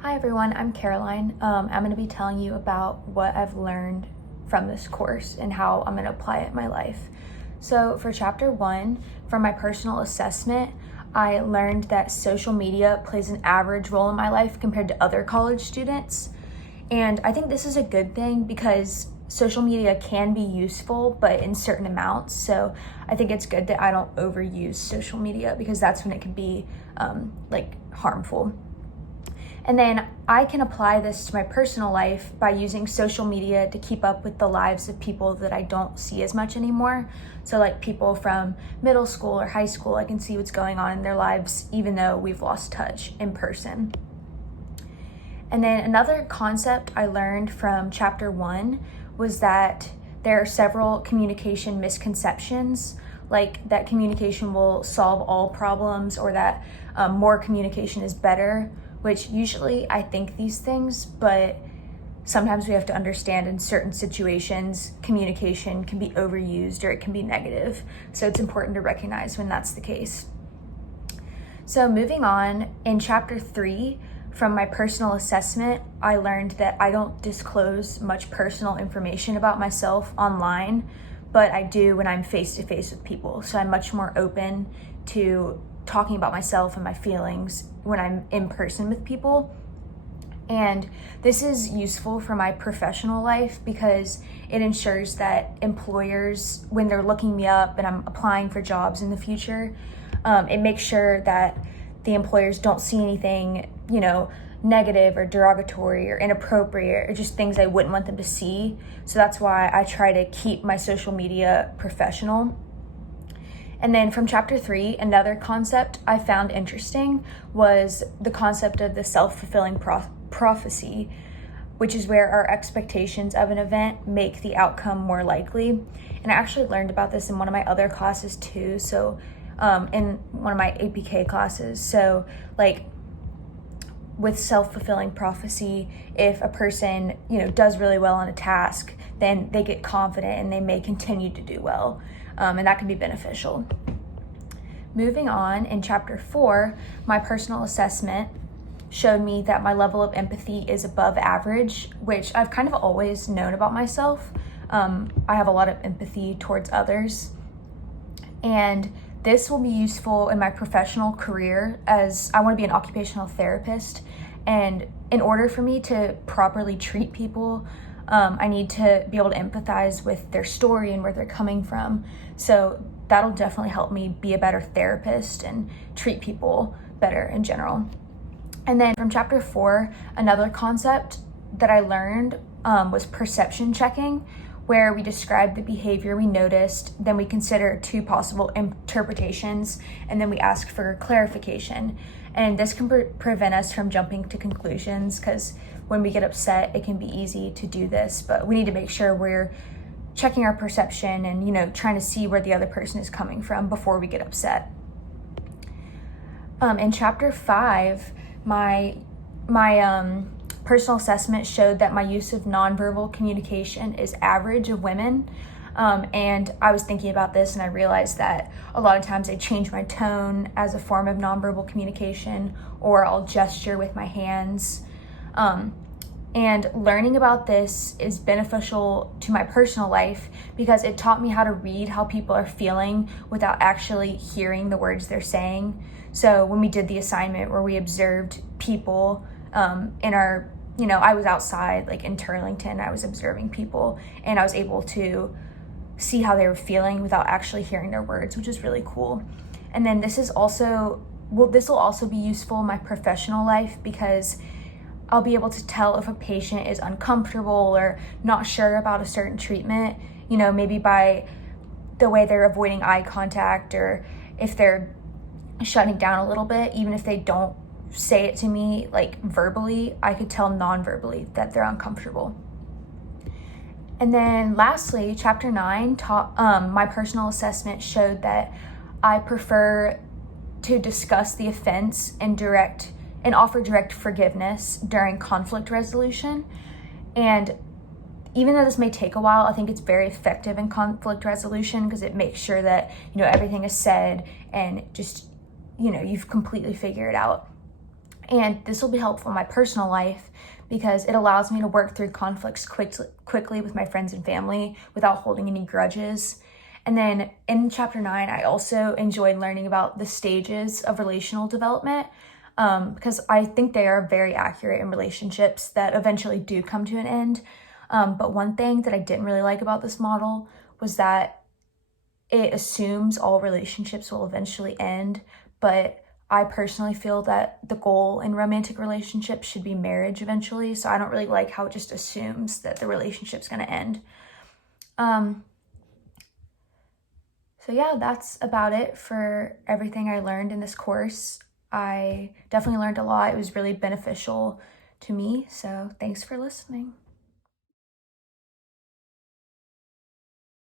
Hi everyone, I'm Caroline. I'm going to be telling you about what I've learned from this course and how I'm going to apply it in my life. So for chapter 1, from my personal assessment, I learned that social media plays an average role in my life compared to other college students. And I think this is a good thing because social media can be useful, but in certain amounts. So I think it's good that I don't overuse social media because that's when it can be harmful. And then I can apply this to my personal life by using social media to keep up with the lives of people that I don't see as much anymore. So like people from middle school or high school, I can see what's going on in their lives even though we've lost touch in person. And then another concept I learned from chapter 1 was that there are several communication misconceptions, like that communication will solve all problems or that more communication is better, which usually I think these things, but sometimes we have to understand in certain situations, communication can be overused or it can be negative. So it's important to recognize when that's the case. So moving on, in chapter 3, from my personal assessment, I learned that I don't disclose much personal information about myself online, but I do when I'm face-to-face with people. So I'm much more open to talking about myself and my feelings when I'm in person with people. And this is useful for my professional life because it ensures that employers, when they're looking me up and I'm applying for jobs in the future, it makes sure that the employers don't see anything, negative or derogatory or inappropriate or just things I wouldn't want them to see. So that's why I try to keep my social media professional. And then from chapter 3, another concept I found interesting was the concept of the self-fulfilling prophecy, which is where our expectations of an event make the outcome more likely. And I actually learned about this in one of my other classes too. So in one of my APK classes. So with self-fulfilling prophecy, if a person, does really well on a task, then they get confident and they may continue to do well. And that can be beneficial. Moving on, in chapter 4, my personal assessment showed me that my level of empathy is above average, which I've kind of always known about myself. I have a lot of empathy towards others. And this will be useful in my professional career as I want to be an occupational therapist. And in order for me to properly treat people, I need to be able to empathize with their story and where they're coming from. So that'll definitely help me be a better therapist and treat people better in general. And then from chapter 4, another concept that I learned was perception checking, where we describe the behavior we noticed, then we consider 2 possible interpretations, and then we ask for clarification. And this can prevent us from jumping to conclusions because when we get upset, it can be easy to do this, but we need to make sure we're checking our perception and, trying to see where the other person is coming from before we get upset. In chapter 5, my personal assessment showed that my use of nonverbal communication is average of women. And I was thinking about this and I realized that a lot of times I change my tone as a form of nonverbal communication, or I'll gesture with my hands. And learning about this is beneficial to my personal life because it taught me how to read how people are feeling without actually hearing the words they're saying. So when we did the assignment where we observed people in our, I was outside in Turlington, I was observing people and I was able to see how they were feeling without actually hearing their words, which is really cool. And then this will also be useful in my professional life because I'll be able to tell if a patient is uncomfortable or not sure about a certain treatment, maybe by the way they're avoiding eye contact or if they're shutting down a little bit. Even if they don't say it to me verbally, I could tell non-verbally that they're uncomfortable. And then lastly, chapter 9, my personal assessment showed that I prefer to discuss the offense and offer direct forgiveness during conflict resolution. And even though this may take a while, I think it's very effective in conflict resolution because it makes sure that, everything is said and just, you've completely figured it out. And this will be helpful in my personal life because it allows me to work through conflicts quickly with my friends and family without holding any grudges. And then in chapter 9, I also enjoyed learning about the stages of relational development, because I think they are very accurate in relationships that eventually do come to an end. But one thing that I didn't really like about this model was that it assumes all relationships will eventually end, but I personally feel that the goal in romantic relationships should be marriage eventually, so I don't really like how it just assumes that the relationship's gonna end. So yeah, that's about it for everything I learned in this course. I definitely learned a lot. It was really beneficial to me, so thanks for listening.